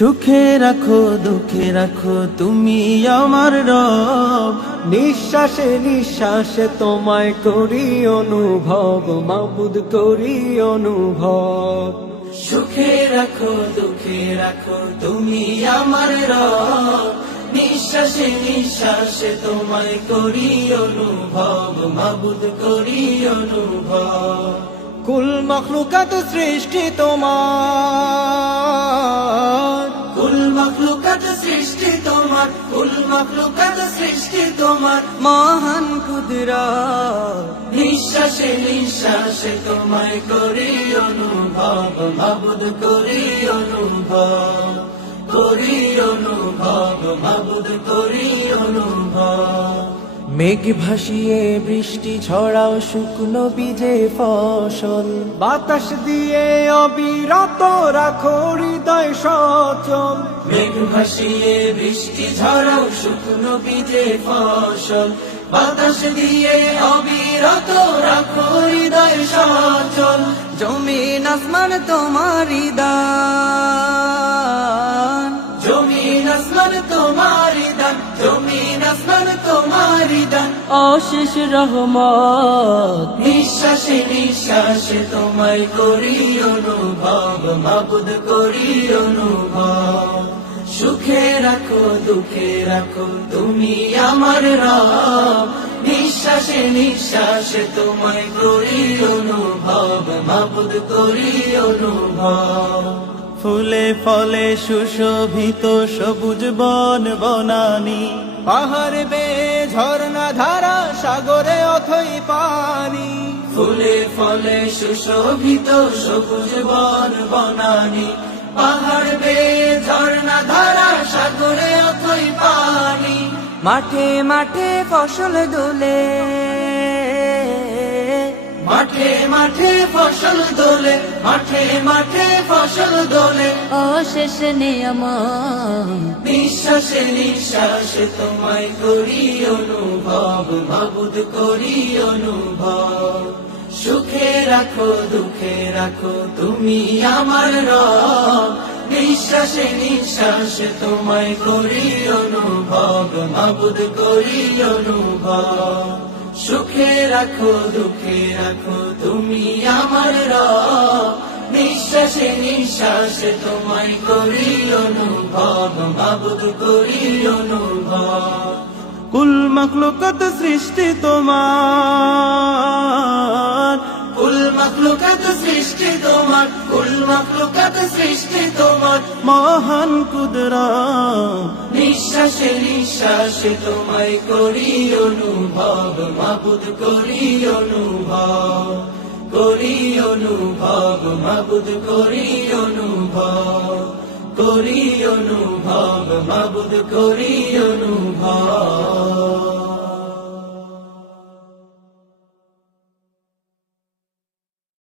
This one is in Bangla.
সুখে রাখো দুঃখে রাখো তুমি আমার রব, নিঃশ্বাসে নিঃশ্বাসে তোমায় করি অনুভব, মাবুদ করি অনুভব। সুখে রাখো দুঃখে রাখো তুমি আমার রব, নিঃশ্বাসে নিঃশ্বাসে তোমায় করি অনুভব, মাবুদ করি অনুভব। কুল মখলুকাত সৃষ্টি তোমার, কুল মখলুকাত সৃষ্টি তোমার, কুল মখলুকাত সৃষ্টি তোমার, মহান কুদরত। নিঃশ্বাসে নিঃশ্বাসে তোমায় করি অনুভব, মাবুদ করি অনুভব, করি অনুভব, মাবুদ করি অনুভব। মেঘ ভাসিয়ে বৃষ্টি ছড়াও শুকনো বীজে ফসল, বাতাস দিয়ে অবিরত রাখো হৃদয় সচল। মেঘ ভাসিয়ে বৃষ্টি ঝরাও শুকনো বীজে ফসল, বাতাস দিয়ে অবিরত রাখো হৃদয় সচল। জমিন আসমান তোমারই দান, জমিন আসমান তোমারি দান, জমিন আসমান তোমারি দান। অশেষ রহমত, নিঃশ্বাসে নিঃশ্বাসে তোমায় করি অনুভব, মাবুদ করি অনুভব। সুখে রাখো দুঃখে রাখো তুমি আমার রব, নিঃশ্বাসে নিঃশ্বাসে তোমায় করি অনুভব, মাবুদ করি অনুভব। ফুলে ফলে সুশোভিত সবুজ বন বনানি, পাহাড় বেয়ে ঝর্ণা ধারা সাগরে অথই পানি। ফুলে ফলে সুশোভিত সবুজ বন বনানি, পাহাড় বেয়ে ঝর্ণা ধারা সাগরে অথই পানি। মাঠে মাঠে ফসল দোলে, মাঠে মাঠে ফসল দোলে, মাঠে মাঠে ফসল দোলে। অশেষ নিয়ামত, নিঃশ্বাসে নিঃশ্বাসে তোমায় করি অনুভব, মাবুদ করি অনুভব। সুখে রাখো দুঃখে রাখো তুমি আমার রব, নিঃশ্বাসে নিঃশ্বাসে তোমায় করি অনুভব, মাবুদ করি অনুভব। সুখে রাখো দুঃখে রাখো তুমি আমার রব, নিঃশ্বাসে নিঃশ্বাসে তোমায় করি অনুভব, মাবুদ করি অনুভব। কুল মখলুকাত সৃষ্টি তোমার, কুল মখলুকাত সৃষ্টি তোমার, কুল মখলুকাত সৃষ্টি তোমার। মহান কুদরত, নিঃশ্বাসে নিঃশ্বাসে তোমায় করি অনুভব, মাবুদ করি অনুভব, করি অনুভব, মাবুদ করি অনুভব, করি অনুভব, মাবুদ করি অনুভব।